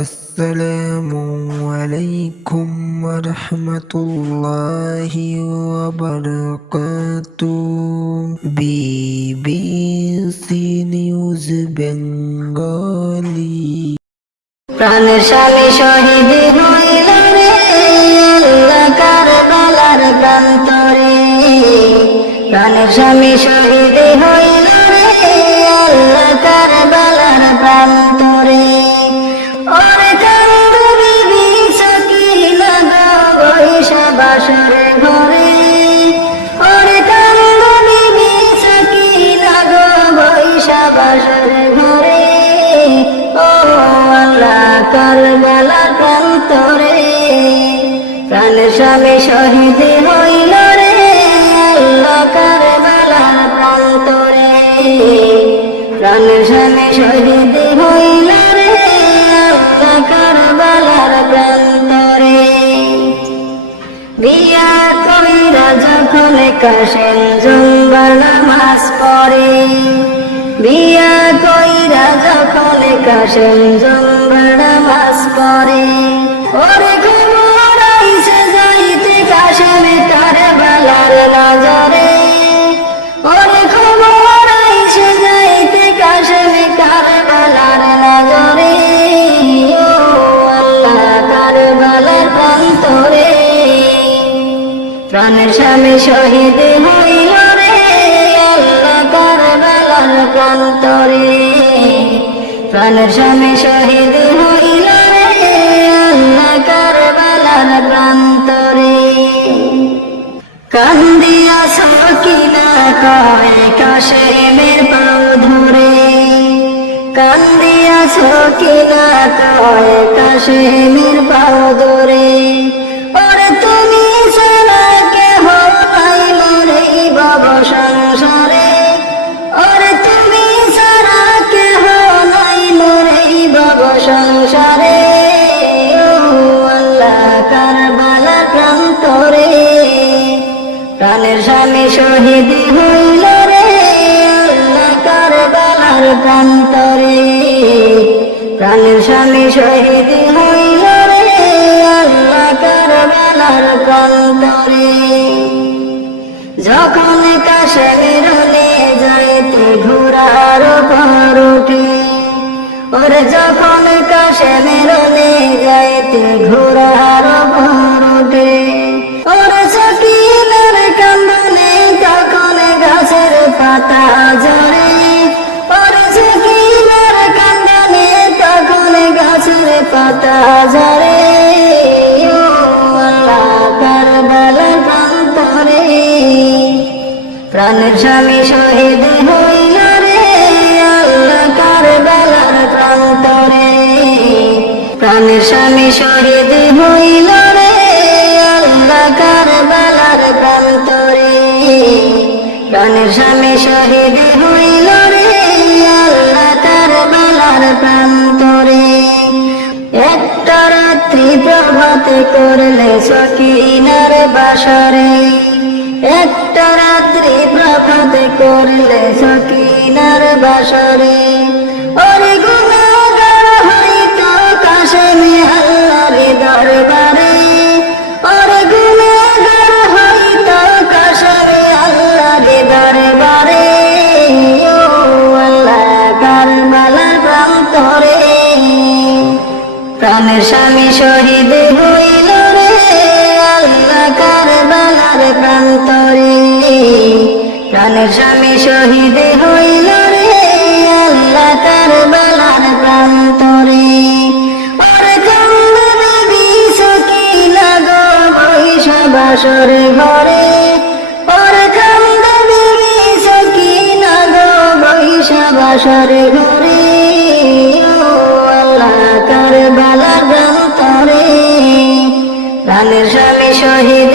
আসসালামু আলাইকুম ওয়া রাহমাতুল্লাহি ওয়া বারাকাতুহু। BBC news Bengali. প্রাণের স্বামী শহীদ হইল রে আল্লাহ কারবালার প্রান্তরে। প্রাণের স্বামী শহীদ হইল রে আল্লাহ কারবালার প্রান্তরে। ওরে কান্দে বিবি সাকিনা গো বৈশা বাসর ঘরে। ওরে কান্দে বিবি সাকিনা গো বৈশা বাসর ঘরে। ও আল্লাহ কারবালার প্রান্তরে প্রাণের স্বামী শহীদ হইল রে আল্লাহ কারবালার প্রান্তরে। প্রাণের স্বামী শহীদ হইল রে আল্লাহ কারবালার প্রান্তরে। বিয়া কইরা যখন কাশেম জুম্বার নামাজ পড়ে। বিয়া কইরা যখন কাশেম জুম্বার নামাজ পড়ে। ওরে খবর আইছে যাইতে কাশেম কারবালার নজরে। ওরে খবর আইছে যাইতে কাশেম কারবালার নজরে। ও আল্লাহ কারবালার প্রান্তরে প্রাণের স্বামী শহীদ হইল রে আল্লাহ কারবালার প্রান্তরে। প্রাণের স্বামী শহীদ হইল রে আল্লাহ কারবালার প্রান্তরে। কান্দিয়া সাকিনা কয় কাশেমের পাও ধরে। কান্দিয়া সাকিনা কয় কাশেমের পাও ধরে। ওরে তুমি ছাড়া কেহ নাই মোরে ভব সংসারে। ওরে তুমি ছাড়া কেহ নাই মোরে ভব সংসারে। ও আল্লাহ কারবালার প্রান্তরে প্রাণের স্বামী শহীদ হইল রে আল্লাহ কারবালার প্রান্তরে। প্রাণের স্বামী শহীদ হইল রে আল্লাহ কারবালার প্রান্তরে। যখন কাশেমের নিয়ে যাইতে ঘোড়ার উপর উঠে। ওরে যখন কাশেমের নিয়ে যাইতে ঘোড়ার উপর উঠে। ওরে সাকিনার কান্দনে তখন গাছের পাতা ঝরে। ওরে সাকিনার কান্দনে তখন গাছের পাতা ঝরে। ও আল্লাহ কারবালার প্রান্তরে প্রাণের স্বামী শহীদ হইল রে আল্লাহ কারবালার প্রান্তরে। প্রাণের স্বামী শহীদ হইল রে আল্লাহ কারবালার প্রান্তরে। প্রাণের স্বামী শহীদ হইল রে আল্লাহ কারবালার প্রান্তরে। একটা রাত্রি প্রভাতে করলে সকিনার বাসরে। একটা রাত্রি প্রভাতে করলে সকিনার বাসরে। ওরে গুনাহগার হইতো কাশেমে আল্লাহর দরবারে। ওরে গুনাহগার হইতো কাশেমে আল্লাহর দরবারে। ও আল্লাহ কারবালার প্রান্তরে প্রাণের স্বামী শহীদ হইল রে আল্লাহ কারবালার প্রান্তরে। প্রাণের স্বামী শহীদ হইল রে আল্লাহ কারবালার প্রান্তরে। ওরে কান্দে বিবি সাকিনা গো বৈশা বাসর ঘরে। ওরে কান্দে বিবি সাকিনা গো বৈশা বাসর ঘরে। ও আল্লাহ কারবালার প্রান্তরে প্রাণের স্বামী শহীদ